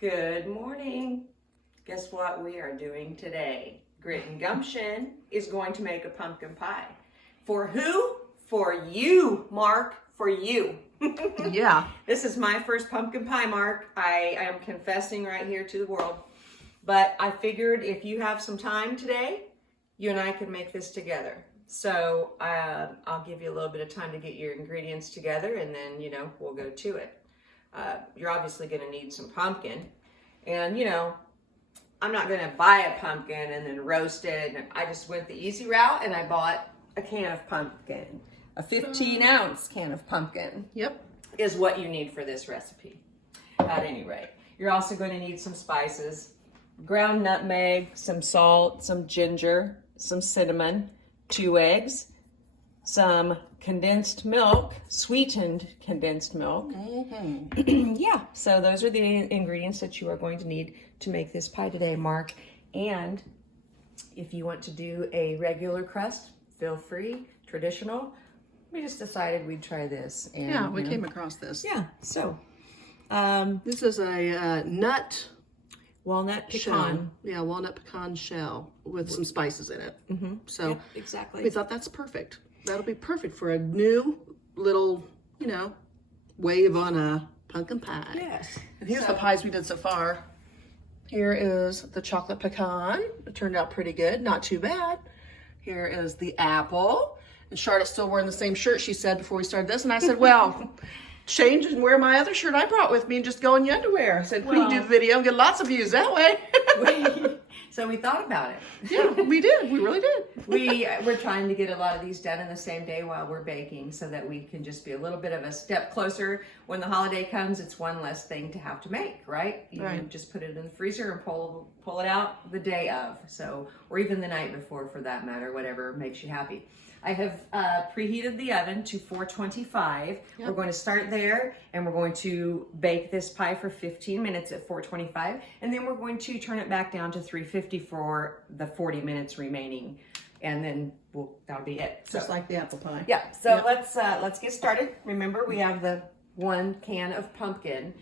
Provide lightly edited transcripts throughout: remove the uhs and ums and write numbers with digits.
Good morning. Guess what we are doing today? Grit and Gumption is going to make a pumpkin pie. For who? For you, Mark. For you. Yeah. This is my first pumpkin pie, Mark. I am confessing right here to the world. But I figured if you have some time today, you and I could make this together. So I'll give you a little bit of time to get your ingredients together, and then, we'll go to it. You're obviously going to need some pumpkin, and I'm not going to buy a pumpkin and then roast it. I just went the easy route and I bought a can of pumpkin. A 15-ounce can of pumpkin. Yep. Is what you need for this recipe. At any rate, you're also going to need some spices, ground nutmeg, some salt, some ginger, some cinnamon, 2 eggs, some condensed milk, sweetened condensed milk. Yeah, so those are the ingredients that you are going to need to make this pie today, Mark. And if you want to do a regular crust, feel free. Traditional, we just decided we'd try this. And, yeah, we came across this. Yeah, so. This is a Walnut pecan. shell. Yeah, walnut pecan shell with some spices in it. So Yep, exactly. we thought that's perfect. That'll be perfect for a new little, wave on a pumpkin pie. Yes. And here's the pies we did so far. Here is the chocolate pecan. It turned out pretty good, not too bad. Here is the apple. And Charlotte's still wearing the same shirt she said before we started this. And I said, well, change and wear my other shirt I brought with me and just go in your underwear. I said, we can do the video and get lots of views that way. So we thought about it. Yeah, we did. We really did. We're trying to get a lot of these done in the same day while we're baking so that we can just be a little bit of a step closer. When the holiday comes, it's one less thing to have to make, right? You can just put it in the freezer and pull it out the day of. So, or even the night before for that matter, whatever makes you happy. I have preheated the oven to 425. Yep. We're going to start there, and we're going to bake this pie for 15 minutes at 425, and then we're going to turn it back down to 350 for the 40 minutes remaining, and then that'll be it. Just like the apple pie. Yeah. So let's get started. Remember, we have the 1 can of pumpkin.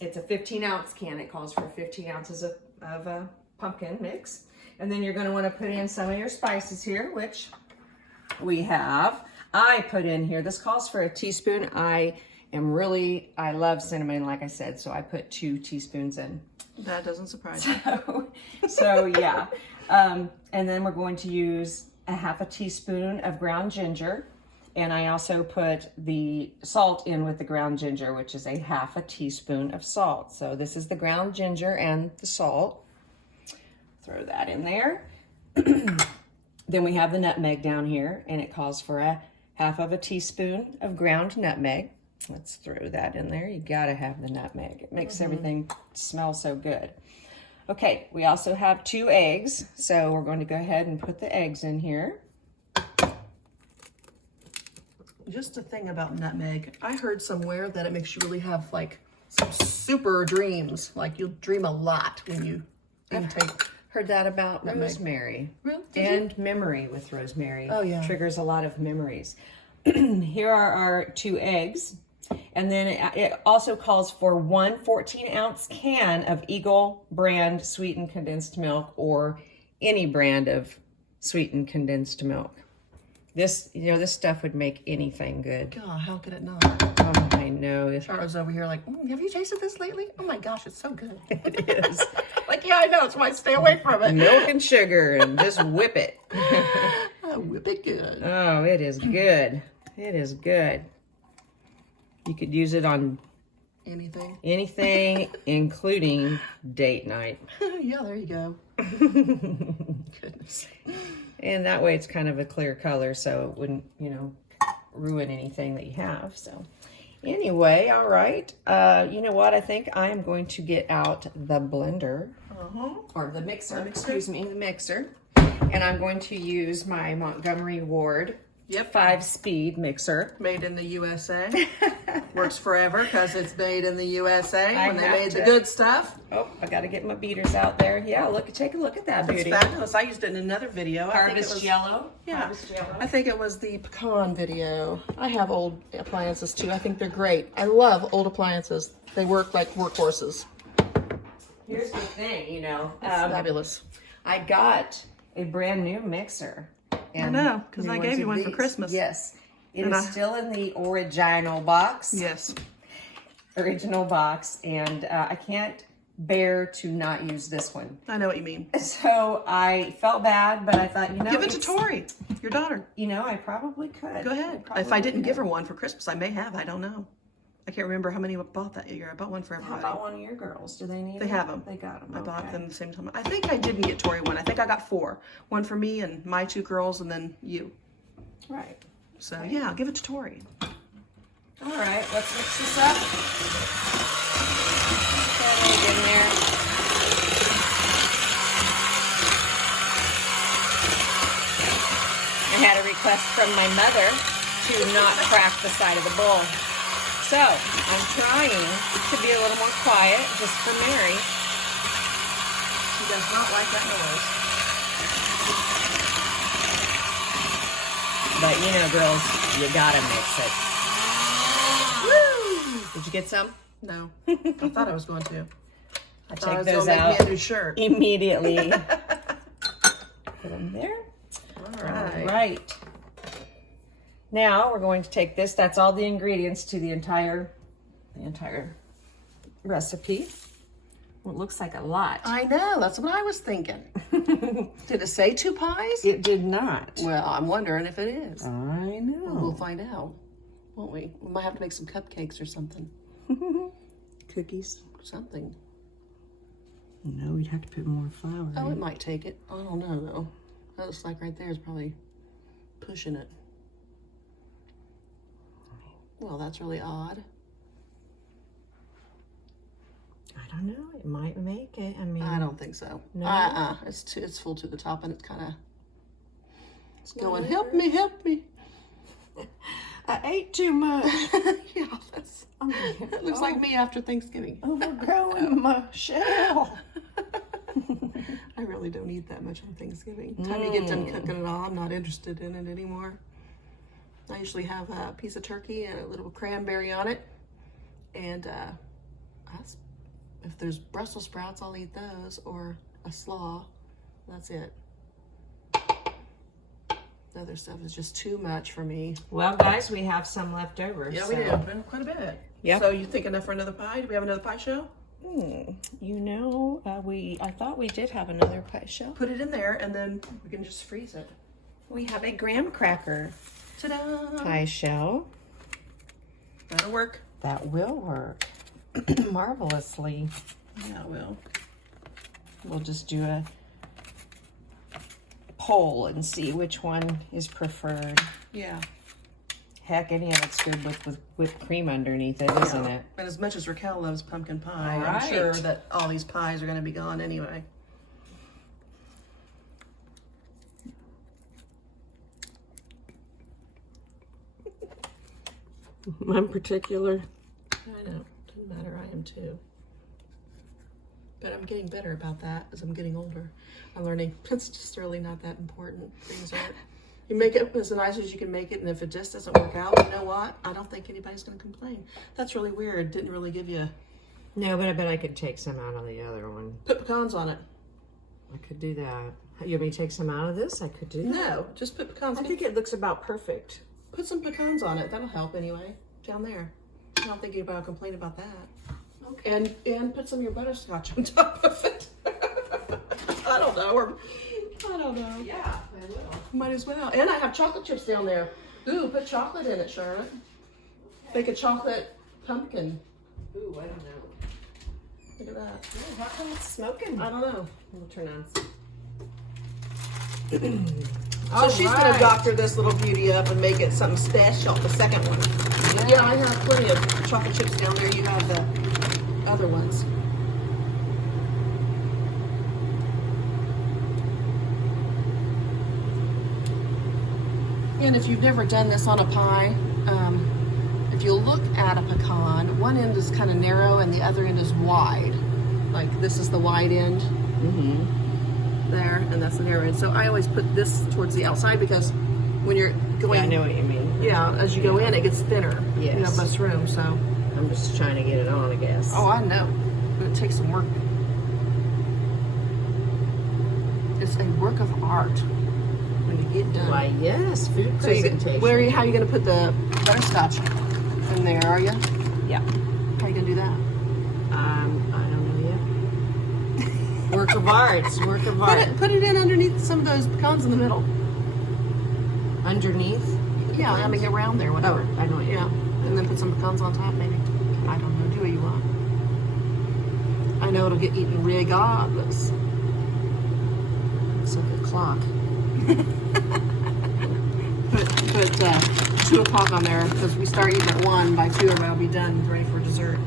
It's a 15-ounce can. It calls for 15 ounces of pumpkin mix. And then you're going to want to put in some of your spices here, which we have. I put in here, this calls for a teaspoon. I love cinnamon, like I said, so I put 2 teaspoons in. That doesn't surprise me. So yeah. And then we're going to use a 1/2 teaspoon of ground ginger. And I also put the salt in with the ground ginger, which is a 1/2 teaspoon of salt. So this is the ground ginger and the salt. Throw that in there. Then we have the nutmeg down here, and it calls for a 1/2 teaspoon of ground nutmeg. Let's throw that in there. You gotta have the nutmeg. It makes everything smell so good. Okay, we also have 2 eggs, so we're going to go ahead and put the eggs in here. Just a thing about nutmeg. I heard somewhere that it makes you really have like some super dreams. Like you'll dream a lot when you intake. Heard that about rosemary. Really? And memory with rosemary. Oh, yeah. Triggers a lot of memories. Here are our 2 eggs. And then it also calls for 1 14-ounce can of Eagle brand sweetened condensed milk, or any brand of sweetened condensed milk. This stuff would make anything good. God, how could it not? Oh, I know. Charlotte's over here like, have you tasted this lately? Oh my gosh, it's so good. It is. Like, yeah, I know. It's why I stay away from it. Milk and sugar, and just whip it. Whip it good. Oh, it is good. It is good. You could use it on anything, including date night. Yeah, there you go. Goodness. And that way it's kind of a clear color, so it wouldn't, ruin anything that you have. So anyway, all right. You know what? I think I am going to get out the blender, or the mixer, excuse me, the mixer. And I'm going to use my Montgomery Ward Yep. 5-speed mixer. Made in the USA. Works forever because it's made in the USA when they made the to. good stuff. Oh, I got to get my beaters out there. Yeah, take a look at that beauty. It's fabulous. I used it in another video. Harvest yellow. Yeah. Harvest yellow. I think it was the pecan video. I have old appliances too. I think they're great. I love old appliances. They work like workhorses. Here's the thing, you know. It's fabulous. I got a brand new mixer. I know, because I gave you one for Christmas. Yes. It is still in the original box. Yes. Original box. And I can't bear to not use this one. I know what you mean. So I felt bad, but I thought, you know. Give it to Tori, your daughter. You know, I probably could. Go ahead. If I didn't give her one for Christmas, I may have. I don't know. I can't remember how many I bought that year. I bought one for everybody. How about one of your girls? Do they need They them? have them. They got them. I bought them the same time. I think I didn't get Tori one. I think I got 4. One for me and my 2 girls and then you. Right. So yeah, I'll give it to Tori. All right, let's mix this up. That egg in there. I had a request from my mother to not crack the side of the bowl. So I'm trying to be a little more quiet just for Mary. She does not like that noise. But you know, girls, you gotta mix it. Woo! Did you get some? No. I thought I was going to. I thought I take was those gonna out make me a new shirt. immediately. Put them there. All right. All right. Now we're going to take this. That's all the ingredients to the entire recipe. Well, it looks like a lot. I know. That's what I was thinking. Did it say 2 pies? It did not. Well, I'm wondering if it is. I know. We'll find out, won't we? We might have to make some cupcakes or something. Cookies. Something. No, we'd have to put more flour. Oh, it might take it. I don't know, though. That looks like right there is probably pushing it. Well, that's really odd. I don't know. It might make it. I mean, I don't think so. No? It's full to the top and it's kind of going, help me, help me. I ate too much. Yeah, that looks like me after Thanksgiving. Overgrowing my shell. I really don't eat that much on Thanksgiving. By the time you get done cooking it all, I'm not interested in it anymore. I usually have a piece of turkey and a little cranberry on it. And if there's Brussels sprouts, I'll eat those, or a slaw. That's it. The other stuff is just too much for me. Well, guys, we have some left over. Yeah, so. we do. Been quite a bit. Yep. So you think enough for another pie? Do we have another pie show? You know, I thought we did have another pie shell. Put it in there, and then we can just freeze it. We have a graham cracker Ta-da! pie shell. That'll work. That will work marvelously. Yeah, it will. We'll just do a poll and see which one is preferred. Yeah. Heck, any of it's good with whipped cream underneath it, isn't it? And as much as Raquel loves pumpkin pie, All I'm right. sure that all these pies are going to be gone anyway. I'm particular. I know. Doesn't matter. I am too. But I'm getting better about that as I'm getting older. I'm learning it's just really not that important. Things aren't. You make it as nice as you can make it, and if it just doesn't work out, you know what? I don't think anybody's going to complain. That's really weird. Didn't really give you... No, but I bet I could take some out of the other one. Put pecans on it. I could do that. You want me to take some out of this? I could do that. No, just put pecans. I think it looks about perfect. Put some pecans on it. That'll help anyway. Down there. I don't think anybody will complain about that. Okay. And put some of your butterscotch on top of it. I don't know. Or I don't know. Yeah, I will. Might as well. And I have chocolate chips down there. Ooh, put chocolate in it, Charlotte. Okay. Make a chocolate pumpkin. Ooh, I don't know. Look at that. Oh, how come it's smoking? I don't know. We'll turn on. So she's going to doctor this little beauty up and make it something special, the second one. Yeah, I have plenty of chocolate chips down there. You have the other ones. And if you've never done this on a pie, if you look at a pecan, one end is kind of narrow and the other end is wide. Like this is the wide end there, and that's the narrow end. So I always put this towards the outside because when you're going, I know what you mean. yeah, as you go in, it gets thinner. Yes. You have less room. So I'm just trying to get it on, I guess. oh, I know, but it takes some work. It's a work of art when you get done. Why, yes, food So presentation. how are you going to put the butterscotch in there? Are you? Yeah. How are you going to do that? I don't know yet. Work of art. Work of art. Put it in underneath some of those pecans in the middle. Underneath? Yeah, I mean around there, whatever. Oh, I know what you Yeah, and then put some pecans on top, maybe. I don't know. Do what you want. I know it'll get eaten regardless. It's like a clock. Put 2 o'clock on there because we start eating at 1. By 2, I'll be done and ready for dessert.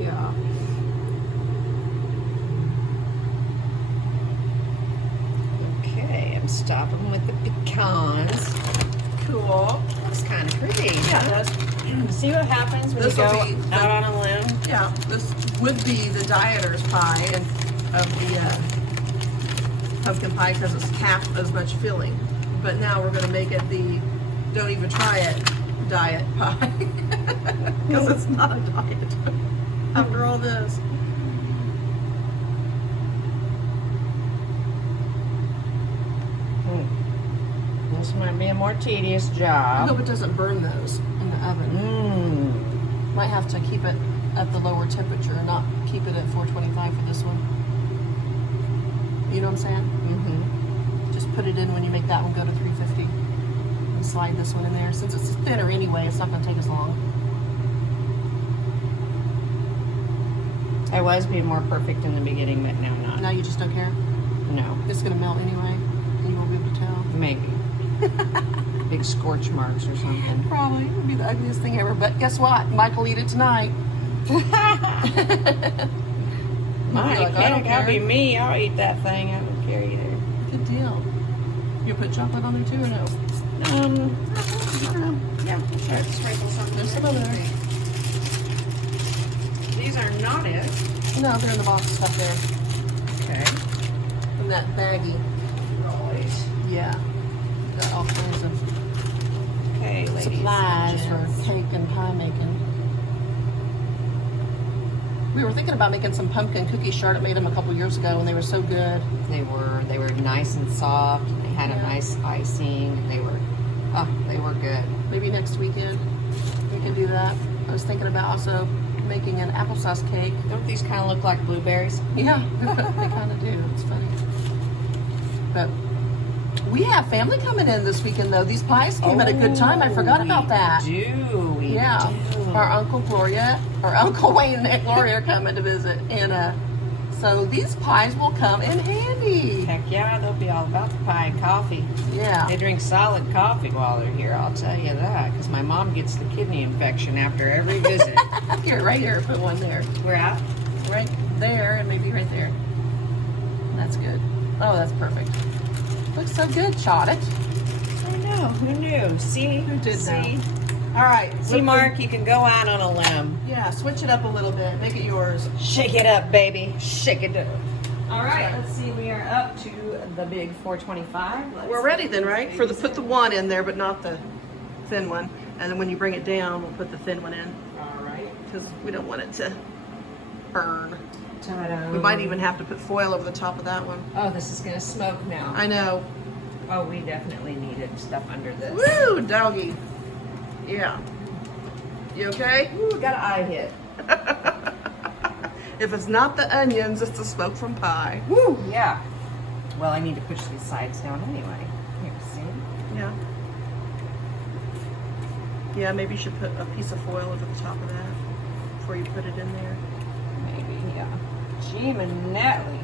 Yeah. Okay, I'm stopping with the pecans. Cool. Looks kind of pretty. Yeah, it does. See what happens when This you will go be out on a limb? Yeah, this would be the dieter's pie and of the pumpkin pie because it's half as much filling. But now we're going to make it the don't even try it diet pie because it's not a diet after all this. This might be a more tedious I job. hope it doesn't burn those in the oven. Might have to keep it at the lower temperature and not keep it at 425 for this one. You know what I'm saying? Just put it in when you make that one go to 350 and slide this one in there. Since it's thinner anyway, it's not going to take as long. I was being more perfect in the beginning, but now not. Now you just don't care? No, It's going to melt anyway. And you won't be able to tell. maybe. Big scorch marks or something. Probably. It would be the ugliest thing ever. But guess what? Mike will eat it tonight. Mike, that'll be me. I'll eat that thing. I don't care either. Good deal. You put chocolate on there too or no? I don't know. Yeah, sure. Sprinkle something. There's some other. These are not it. No, they're in the box stuff there. Okay. In that baggie. Right. Yeah. Got all kinds of Okay, ladies. supplies for and gents. cake and pie making. We were thinking about making some pumpkin cookies. Charlotte made them a couple years ago and they were so good. They were nice and soft. They had a nice icing. They were good. Maybe next weekend we can do that. I was thinking about also making an applesauce cake. Don't these kind of look like blueberries? Yeah, they kind of do. It's funny. But we have family coming in this weekend, though. These pies came at a good time. I forgot about that. We Yeah, do. our Uncle Wayne and Gloria are coming to visit. And so these pies will come in handy. Heck yeah, they'll be all about the pie and coffee. Yeah. They drink solid coffee while they're here, I'll tell you that. Because my mom gets the kidney infection after every visit. Here, right here. Put one there. We're out. Right there and maybe right there. That's good. Oh, that's perfect. Looks so good, Charlotte. I know, who knew? See? Who did See? know? All right. See, Mark, you can go out on a limb. Yeah, switch it up a little bit. Make it yours. Shake it up, baby. Shake it up. All right, let's see. We are up to the big 425. We're ready then, right? Put the one in there, but not the thin one. And then when you bring it down, we'll put the thin one in All right. because we don't want it to burn. Ta-da. We might even have to put foil over the top of that one. Oh, this is going to smoke now. I know. Oh, we definitely needed stuff under this. Woo, doggy. Yeah. You okay? Ooh, got an eye hit. If it's not the onions, it's the smoke from pie. Woo, yeah. Well, I need to push these sides down anyway. Here, see? Yeah. Yeah, maybe you should put a piece of foil over the top of that before you put it in there. Maybe, yeah. Gee, Manelli.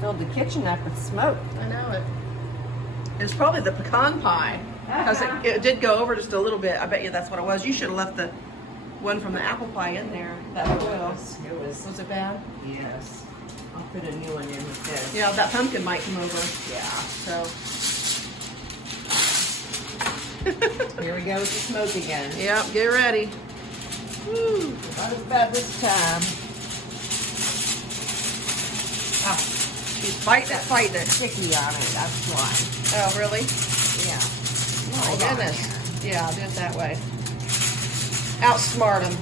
Filled the kitchen up with smoke. I know it. It's probably the pecan pie. Because it did go over just a little bit. I bet you that's what it was. You should have left the one from the apple pie in there. That foil. It was. Was it bad? Yes. I'll put a new one in with this. Yeah, that pumpkin might come over. Yeah. So. Here we go with the smoke again. Yep, get ready. Woo. Not as bad this time. Ah, she's fighting it. Sticky on it, that's why. Oh, really? Yeah. Oh, Hold my on goodness. Yeah, I'll do it that way. Outsmart them.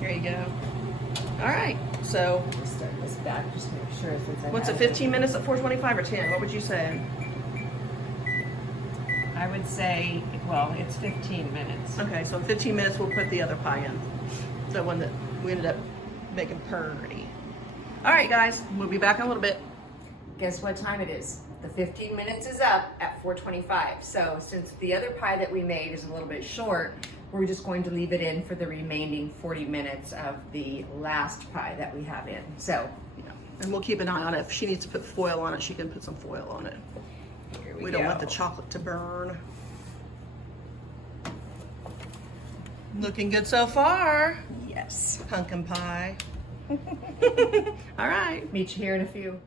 Here you go. All right, so Let's start this back, just to make sure since I what's it, have 15 minutes at 425 or 10? What would you say? I would say, well, it's 15 minutes. Okay, so in 15 minutes we'll put the other pie in. The one that we ended up making purdy. All right, guys, we'll be back in a little bit. Guess what time it is? The 15 minutes is up at 4:25. So since the other pie that we made is a little bit short, we're just going to leave it in for the remaining 40 minutes of the last pie that we have in. So, Yeah, and we'll keep an eye on it. If she needs to put foil on it, she can put some foil on it. here We go. don't want the chocolate to burn. Looking good so far. Yes. Pumpkin pie. All right. Meet you here in a few.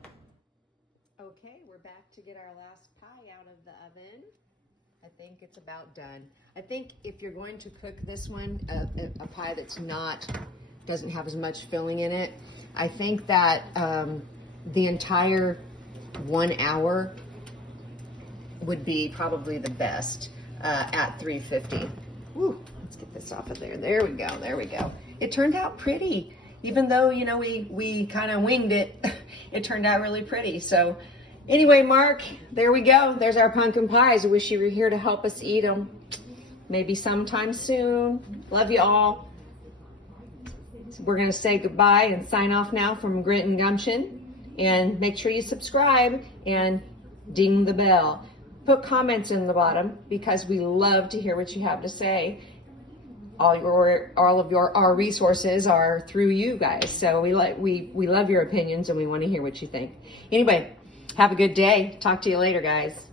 Okay, we're back to get our last pie out of the oven. I think it's about done. I think if you're going to cook this one, a pie that's doesn't have as much filling in it, I think that the entire 1 hour would be probably the best at 350. Woo, let's get this off of there. There we go, there we go. It turned out pretty. Even though, you know, we kind of winged it, it turned out really pretty. So anyway, Mark, there we go. There's our pumpkin pies. I wish you were here to help us eat them. Maybe sometime soon. Love you all. So we're going to say goodbye and sign off now from Grit and Gumption. And make sure you subscribe and ding the bell. Put comments in the bottom because we love to hear what you have to say. All of our resources are through you guys. So we love your opinions and we want to hear what you think. Anyway, have a good day. Talk to you later, guys.